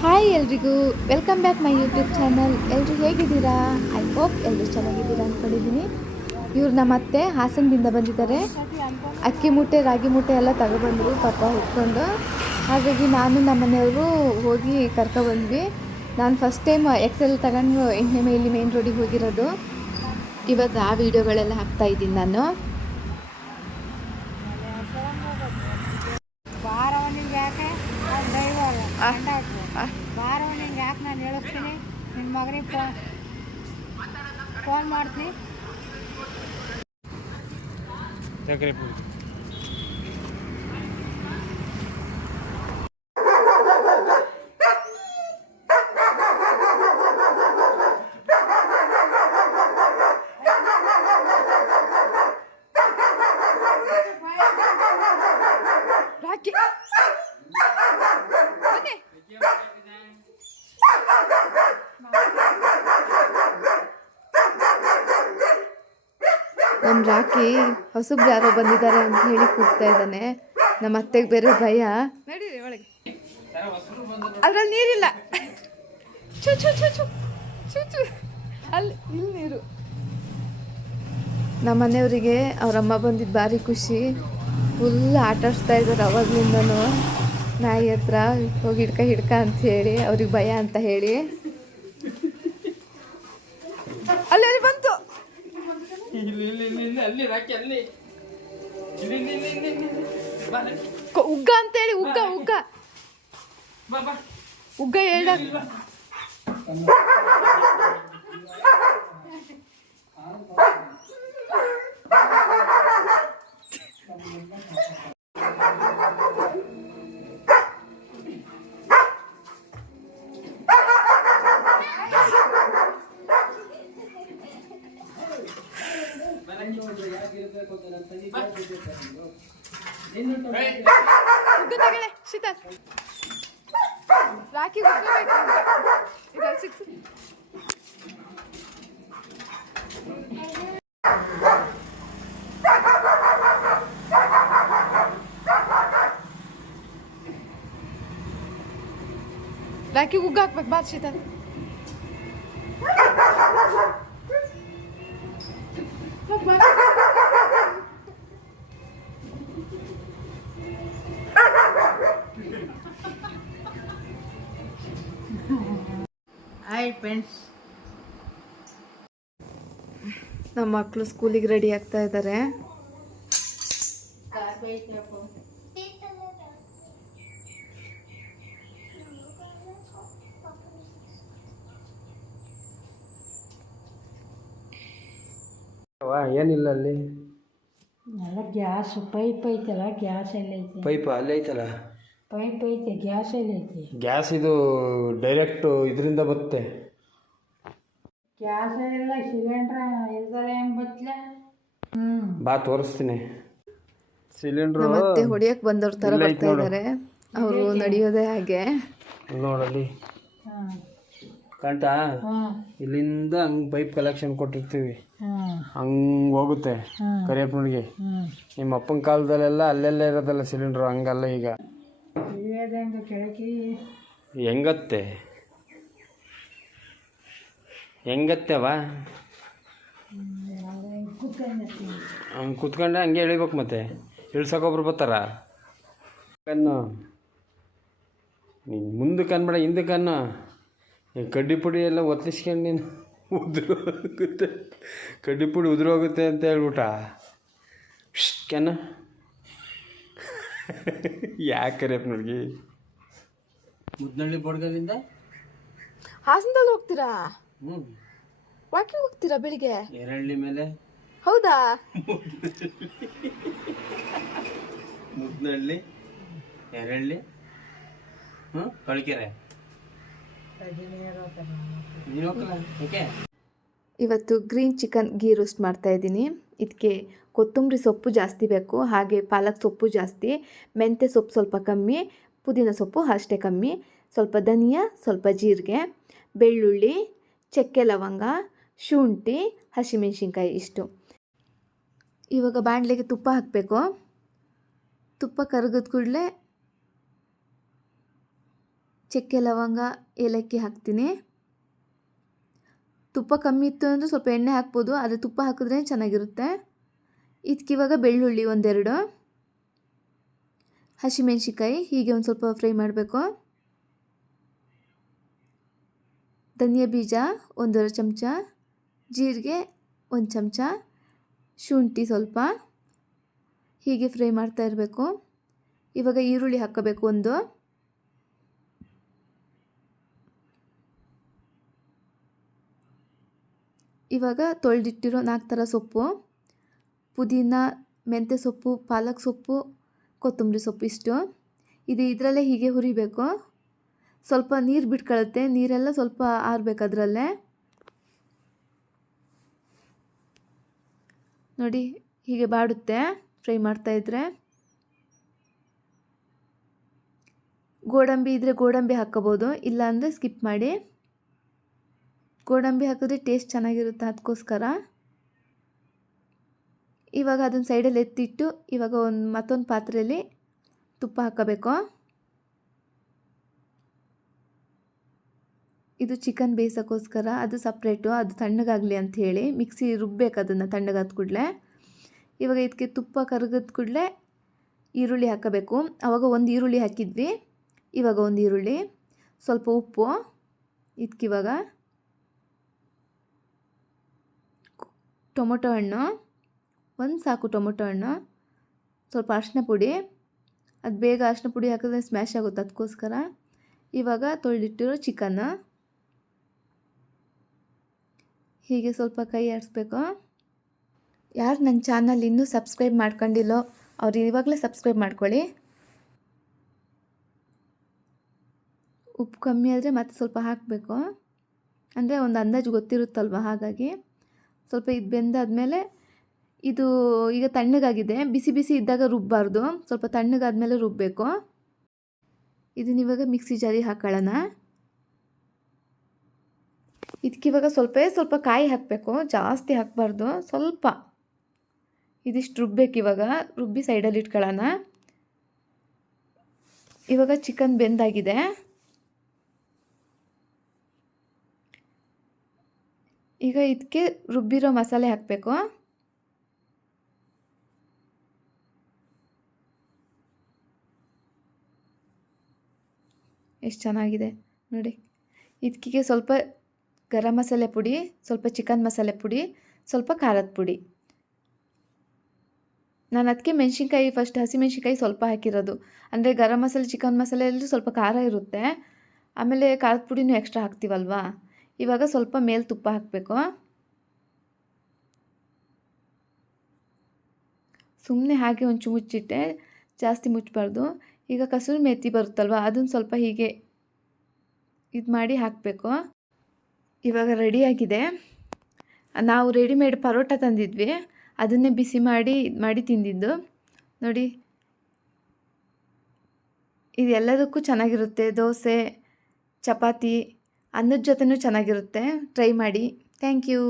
Hi ಎಲ್ರಿಗೂ welcome back my YouTube channel ಎಲ್ಲರೂ ಹೇಗಿದ್ದೀರಾ? ಐ ಹೋಪ್ ಎಲ್ಲರೂ ಚೆನ್ನಾಗಿದ್ದೀರಾ ಅಂದ್ಕೊಂಡಿದ್ದೀನಿ ಇವ್ರು ನಮ್ಮ ಅತ್ತೆ ಹಾಸನದಿಂದ ಬಂದಿದ್ದಾರೆ. ಅಕ್ಕಿ ಮೂಟೆ, ರಾಗಿ ಮೂಟೆ ಎಲ್ಲ ತಗೊಬಂದರು ಪಾಪ ಹುಟ್ಕೊಂಡು. ಹಾಗಾಗಿ ನಾನು ನಮ್ಮ ಮನೆಯವರು ಹೋಗಿ ಕರ್ಕೊಬಂದ್ವಿ ನಾನು ಫಸ್ಟ್ ಟೈಮ್ ಎಕ್ಸೆಲ್ ತಗೊಂಡು ಎಂಟನೇ ಮೇಲೆ ಮೇನ್ ರೋಡಿಗೆ ಹೋಗಿರೋದು. ಇವಾಗ ಆ ವಿಡಿಯೋಗಳೆಲ್ಲ ಹಾಕ್ತಾ ಇದ್ದೀನಿ ನಾನು ಬಾರವನಿಗೆ ಯಾಕೆ ಡ್ರೈವರ್ ಆ. ಕಂಡಕ್ಟ್ರು ಆ. ಬಾರವನಿಗೆ ಯಾಕೆ ಹೇಳಿಸ್ತೀನಿ ನಿನ್ನ ಮಗನಿಗೆ ಫೋನ್ ಫೋನ್ ಮಾಡ್ತೀನಿ. ನಮ್ಮ ರಾಕಿ ಹೊಸಬ್ರು ಯಾರೋ ಬಂದಿದ್ದಾರೆ ಅಂತ ಹೇಳಿ ಕೂಗ್ತಾ ಇದ್ದಾನೆ. ನಮ್ಮ ಅತ್ತೆಗೆ ಬೇರೆ ಭಯ. ಒಳಗೆ. ಅದ್ರಲ್ಲಿ ನೀರಿಲ್ಲ. ಚು ಚು ಅಲ್ಲಿ, ಇಲ್ಲಿ ನೀರು. ನಮ್ಮ ಮನೆಯವರಿಗೆ ಅವರಮ್ಮ ಬಂದಿದ್ದು ಭಾರಿ ಖುಷಿ. ಫುಲ್ ಆಟ ಆಡಿಸ್ತಾ ಇದ್ದಾರೆ ಅವಾಗ್ಲಿಂದನೂ. ನಾಯಿ ಹತ್ರ ಹೋಗಿ ಹಿಡ್ಕ ಹಿಡ್ಕ ಅಂತ ಹೇಳಿ, ಅವ್ರಿಗೆ ಭಯ ಅಂತ ಹೇಳಿ ಅಲ್ಲಿ ಅಲ್ಲಿ ಬಂತು ಇಲ್ಲಿ ಇಲ್ಲಿ ಇಲ್ಲಿ ಇಲ್ಲಿ ಅಲ್ಲಿ ರಾಕಿ ಅಲ್ಲಿ ಇಲ್ಲಿ ಇಲ್ಲಿ ಇಲ್ಲಿ ಇಲ್ಲಿ ಇಲ್ಲಿ ಇಲ್ಲಿ. ಬಾ ರಾಕಿ. ಕ- ಉಗ್ಗ ಅಂತ ಹೇಳಿ ಉಗ್ಗ ಉಗ್ಗ. ಬಾ ಬಾ. ಉಗ್ಗ ಹೇಳ್ದ ಇಲ್ಲಿ ಬಾ. ಉಗ್ಗ ತಗಳೆ ಶೀತಲ್ ರಾಕಿ ಉಗ್ಗ ಬೇಕು ಹಾಯ್ ಫ್ರೆಂಡ್ಸ್ ನಮ್ಮ ಮಕ್ಕಳು ಸ್ಕೂಲಿಗೆ ರೆಡಿ ಆಗ್ತಾ ಇದ್ದಾರೆ ಅವ್ವ, ಏನಿಲ್ಲ ಅಲ್ಲಿ? ಎಲ್ಲ ಗ್ಯಾಸ್ ಪೈಪ್ ಐತಲ್ಲ ಗ್ಯಾಸ್ ಎಲ್ಲ ಐತೆ? ಪೈಪ್ ಅಲ್ಲೇ ಐತಲ್ಲ. ಪೈಪ್ ಐತೆ ಗ್ಯಾಸ್ ಎಲ್ಲಿ ಐತೆ? ಗ್ಯಾಸ್ ಇದು ಡೈರೆಕ್ಟ್ ಇದರಿಂದ ಬರುತ್ತೆ ಗ್ಯಾಸ್ ಎಲ್ಲ ಸಿಲಿಂಡ್ರ ಇಲ್ದಲ್ಲ ಹೆಂಗ್ ಬತ್ತಲೆ ಹ್ಞೂ ಬಾ ತೋರಿಸ್ತೀನಿ. ಸಿಲಿಂಡ್ರು ಮತ್ತೆ ಹೊಡಿಯಕ್ಕೆ ಹೊಡಿಯಕ್ ಬಂದವ್ರ ತರ ಬರ್ತಾ ನೋಡು. ಇದ್ದಾರೆ ಅವರು ನಡೆಯೋದೇ ಹಾಗೆ. ನೋಡಲ್ಲಿ ಹಾಂ. ಕಾಣ್ತಾ? ಹಾಂ. ಇಲ್ಲಿಂದ ಹಂಗೆ ಪೈಪ್ ಕಲೆಕ್ಷನ್ ಕೊಟ್ಟಿರ್ತೀವಿ. ಹಂಗೆ ಹೋಗುತ್ತೆ. ಕರಿಯಪ್ಪನಿಗೆ ನಿಮ್ಮ ಅಪ್ಪನ ಕಾಲದಲ್ಲೆಲ್ಲ ಅಲ್ಲೆಲ್ಲ ಇರೋದಲ್ಲ ಸಿಲಿಂಡ್ರು ಹಂಗಲ್ಲ ಈಗ. ಕೆಳಕಿ? ಹೆಂಗತ್ತೆ? ಹೆಂಗತ್ತೆವ? ಹಂಗೆ ಕುತ್ಕೊಂಡೆ ಹಂಗೆ ಎಳಿಬೇಕು ಮತ್ತೆ. ಇಳ್ಸಕ್ಕೊಬ್ರು ಬರ್ತಾರ? ಕಣ್ಣು. ನೀನು ಮುಂದೆ ಕನ್ಬೇಡ ಹಿಂದೆ ಕಣ್ಣು. ಕಡ್ಡಿ ಪುಡಿ ಎಲ್ಲ ಒತ್ತಿಸ್ಕೊಂಡು ನೀನು ಉದುರು ಹೋಗುತ್ತೆ. ಕಡ್ಡಿ ಪುಡಿ ಉದುರೋಗುತ್ತೆ ಅಂತ ಹೇಳ್ಬಿಟ್ಟ ಕೆನ್ನ ಯಾಕೆ ನೋಡ್ಗಿ ಮುದ್ನಳ್ಳಿ ಬಡ್ಗದಿಂದ ಹಾಸನದಲ್ಲಿ ಹೋಗ್ತೀರಾ? ಹ್ಞೂ. ವಾಕಿಂಗ್ ಹೋಗ್ತೀರಾ ಬೆಳಿಗ್ಗೆ? ಎರಳ್ಳಿ ಮೇಲೆ? ಹೌದಾ? ಮುದ್ನಳ್ಳಿ ಎರಳ್ಳಿ ಹ್ಞೂ ಕಳಿಕೆರೆ. ನೀನು ಹೋಗಲ್ಲ ಓಕೆ ಇವತ್ತು ಗ್ರೀನ್ ಚಿಕನ್ ಗೀ ರೋಸ್ಟ್ ಮಾಡ್ತಾ ಇದ್ದೀನಿ. ಇದಕ್ಕೆ ಕೊತ್ತಂಬರಿ ಸೊಪ್ಪು ಜಾಸ್ತಿ ಬೇಕು, ಹಾಗೆ ಪಾಲಕ್ ಸೊಪ್ಪು ಜಾಸ್ತಿ, ಮೆಂತ್ಯ ಸೊಪ್ಪು ಸ್ವಲ್ಪ ಕಮ್ಮಿ, ಪುದೀನ ಸೊಪ್ಪು ಅಷ್ಟೇ ಕಮ್ಮಿ, ಸ್ವಲ್ಪ ಧನಿಯಾ, ಸ್ವಲ್ಪ ಜೀರಿಗೆ, ಬೆಳ್ಳುಳ್ಳಿ, ಚಕ್ಕೆ ಲವಂಗ, ಶುಂಠಿ, ಹಸಿಮೆಣ್ಸಿನ್ಕಾಯಿ ಇಷ್ಟು. ಇವಾಗ ಬಾಣಲೆಗೆ ತುಪ್ಪ ಹಾಕಬೇಕು. ತುಪ್ಪ ಕರಗಿದ ಕೂಡಲೇ ಚಕ್ಕೆ ಲವಂಗ, ಏಲಕ್ಕಿ ಹಾಕ್ತೀನಿ. ತುಪ್ಪ ಕಮ್ಮಿ ಇತ್ತು ಅಂದರೆ ಸ್ವಲ್ಪ ಎಣ್ಣೆ ಹಾಕ್ಬೋದು, ಆದರೆ ತುಪ್ಪ ಹಾಕಿದ್ರೆ ಚೆನ್ನಾಗಿರುತ್ತೆ. ಇದಕ್ಕಿವಾಗ ಬೆಳ್ಳುಳ್ಳಿ ಒಂದೆರಡು ಹಸಿಮೆಣ್ಸಿಕಾಯಿ ಹೀಗೆ ಒಂದು ಸ್ವಲ್ಪ ಫ್ರೈ ಮಾಡಬೇಕು. ಧನಿಯಾ ಬೀಜ ಒಂದೂವರೆ ಚಮಚ, ಜೀರಿಗೆ ಒಂದು ಚಮಚ, ಶುಂಠಿ ಸ್ವಲ್ಪ, ಹೀಗೆ ಫ್ರೈ ಮಾಡ್ತಾ ಇರಬೇಕು. ಇವಾಗ ಈರುಳ್ಳಿ ಹಾಕಬೇಕು ಒಂದು. ಇವಾಗ ತೊಳೆದಿಟ್ಟಿರೋ ನಾಲ್ಕು ಥರ ಸೊಪ್ಪು. ಪುದೀನ, ಮೆಂತ್ಯ ಸೊಪ್ಪು, ಪಾಲಕ್ ಸೊಪ್ಪು, ಕೊತ್ತಂಬರಿ ಸೊಪ್ಪು ಇಷ್ಟು. ಇದು ಇದರಲ್ಲೇ ಹೀಗೆ ಹುರಿಬೇಕು. ಸ್ವಲ್ಪ ನೀರು ಬಿಟ್ಕೊಳ್ಳುತ್ತೆ ನೀರೆಲ್ಲ ಸ್ವಲ್ಪ ಆರಬೇಕು ಅದರಲ್ಲೇ. ನೋಡಿ, ಹೀಗೆ ಬಾಡುತ್ತೆ. ಫ್ರೈ ಮಾಡ್ತಾಯಿದ್ರೆ ಗೋಡಂಬಿ ಇದ್ದರೆ ಗೋಡಂಬಿ ಹಾಕ್ಕೋಬೋದು ಇಲ್ಲ ಅಂದರೆ ಸ್ಕಿಪ್ ಮಾಡಿ. ಗೋಡಂಬಿ ಹಾಕಿದ್ರೆ ಟೇಸ್ಟ್ ಚೆನ್ನಾಗಿರುತ್ತೆ ಅದಕ್ಕೋಸ್ಕರ. ಇವಾಗ ಅದನ್ನು ಸೈಡಲ್ಲಿ ಎತ್ತಿಟ್ಟು ಇವಾಗ ಒಂದು ಮತ್ತೊಂದು ಪಾತ್ರೆಯಲ್ಲಿ ತುಪ್ಪ ಹಾಕಬೇಕು. ಇದು ಚಿಕನ್ ಬೇಯಿಸೋಕ್ಕೋಸ್ಕರ, ಅದು ಸಪ್ರೇಟು ಅದು ತಣ್ಣಗಾಗಲಿ ಅಂತ ಹೇಳಿ ಮಿಕ್ಸಿ ರುಬ್ಬೇಕು ಅದನ್ನು ತಣ್ಣಗಾದ ಕೂಡಲೇ. ಇವಾಗ ಇದಕ್ಕೆ ತುಪ್ಪ ಕರಗದ ಕೂಡಲೇ ಈರುಳ್ಳಿ ಹಾಕಬೇಕು. ಆವಾಗ ಒಂದು ಈರುಳ್ಳಿ ಹಾಕಿದ್ವಿ. ಇವಾಗ ಒಂದು ಈರುಳ್ಳಿ, ಸ್ವಲ್ಪ ಉಪ್ಪು. ಇದಕ್ಕಿವಾಗ ಟೊಮೊಟೊ ಹಣ್ಣು. ಒಂದು ಸಾಕು ಟೊಮೊಟೊ ಹಣ್ಣು, ಸ್ವಲ್ಪ ಅರಿಶಿನ ಪುಡಿ. ಅದು ಬೇಗ ಅರಿಶಿನ ಪುಡಿ ಹಾಕಿದ್ರೆ ಸ್ಮ್ಯಾಶ್ ಆಗುತ್ತೆ ಅದಕ್ಕೋಸ್ಕರ ಇವಾಗ ತೊಳೆದಿಟ್ಟಿರೋ ಚಿಕನ್ ಹೀಗೆ ಸ್ವಲ್ಪ ಕೈ ಆಡಿಸ್ಬೇಕು. ಯಾರು ನನ್ನ ಚಾನಲ್ ಇನ್ನೂ ಸಬ್ಸ್ಕ್ರೈಬ್ ಮಾಡ್ಕೊಂಡಿಲ್ಲೋ, ಅವ್ರು ಇವಾಗಲೇ ಸಬ್ಸ್ಕ್ರೈಬ್ ಮಾಡ್ಕೊಳ್ಳಿ. ಉಪ್ಪು ಕಮ್ಮಿ ಆದರೆ ಮತ್ತೆ ಸ್ವಲ್ಪ ಹಾಕಬೇಕು. ಅಂದರೆ ಒಂದು ಅಂದಾಜು ಗೊತ್ತಿರುತ್ತಲ್ವ ಹಾಗಾಗಿ. ಸ್ವಲ್ಪ ಇದು ಬೆಂದಾದಮೇಲೆ ಇದು ಈಗ ತಣ್ಣಗಾಗಿದೆ. ಬಿಸಿ ಬಿಸಿ ಇದ್ದಾಗ ರುಬ್ಬಾರ್ದು. ಸ್ವಲ್ಪ ತಣ್ಣಗಾದ್ಮೇಲೆ ರುಬ್ಬಬೇಕು ಇದನ್ನ ಇವಾಗ ಮಿಕ್ಸಿ ಜಾರಿ ಹಾಕೊಳ್ಳೋಣ. ಇದಕ್ಕಿವಾಗ ಸ್ವಲ್ಪ ಸ್ವಲ್ಪ ಕಾಯಿ ಹಾಕಬೇಕು. ಜಾಸ್ತಿ ಹಾಕಬಾರ್ದು. ಸ್ವಲ್ಪ. ಇದಿಷ್ಟು ರುಬ್ಬೇಕು ಇವಾಗ. ರುಬ್ಬಿ ಸೈಡಲ್ಲಿ ಇಟ್ಕೊಳ್ಳೋಣ. ಇವಾಗ ಚಿಕನ್ ಬೆಂದಾಗಿದೆ. ಈಗ ಇದಕ್ಕೆ ರುಬ್ಬಿರೋ ಮಸಾಲೆ ಹಾಕಬೇಕು. ಎಷ್ಟು ಚೆನ್ನಾಗಿದೆ ನೋಡಿ. ಇದಕ್ಕಿಗೆ ಸ್ವಲ್ಪ ಗರಂ ಮಸಾಲೆ ಪುಡಿ, ಸ್ವಲ್ಪ ಚಿಕನ್ ಮಸಾಲೆ ಪುಡಿ, ಸ್ವಲ್ಪ ಖಾರದ ಪುಡಿ. ನಾನು ಅದಕ್ಕೆ ಮೆಣಸಿನ್ಕಾಯಿ ಫಸ್ಟ್ ಹಸಿಮೆಣ್ಸಿನ್ಕಾಯಿ ಸ್ವಲ್ಪ ಹಾಕಿರೋದು. ಅಂದರೆ ಗರಂ ಮಸಾಲೆ, ಚಿಕನ್ ಮಸಾಲೆಯಲ್ಲಿ ಸ್ವಲ್ಪ ಖಾರ ಇರುತ್ತೆ. ಆಮೇಲೆ ಖಾರದ ಪುಡಿನೂ ಎಕ್ಸ್ಟ್ರಾ ಹಾಕ್ತೀವಲ್ವಾ? ಇವಾಗ ಸ್ವಲ್ಪ ಮೇಲೆ ತುಪ್ಪ ಹಾಕಬೇಕು. ಸುಮ್ಮನೆ ಹಾಗೆ ಒಂಚು ಮುಚ್ಚಿಟ್ಟೆ ಜಾಸ್ತಿ ಮುಚ್ಚಬಾರ್ದು. ಈಗ ಕಸೂರಿ ಮೇಥಿ ಬರುತ್ತಲ್ವ? ಅದನ್ನು ಸ್ವಲ್ಪ ಹೀಗೆ ಇದು ಮಾಡಿ ಹಾಕಬೇಕು. ಇವಾಗ ರೆಡಿಯಾಗಿದೆ ನಾವು ರೆಡಿಮೇಡ್ ಪರೋಟ ತಂದಿದ್ವಿ. ಅದನ್ನೇ ಬಿಸಿ ಮಾಡಿ, ಇದು ಮಾಡಿ ತಿಂದಿದ್ದು. ನೋಡಿ. ಇದೆಲ್ಲದಕ್ಕೂ ಚೆನ್ನಾಗಿರುತ್ತೆ. ದೋಸೆ, ಚಪಾತಿ ಅನ್ನದ ಜೊತೆನೂ ಚೆನ್ನಾಗಿರುತ್ತೆ. ಟ್ರೈ ಮಾಡಿ. Thank you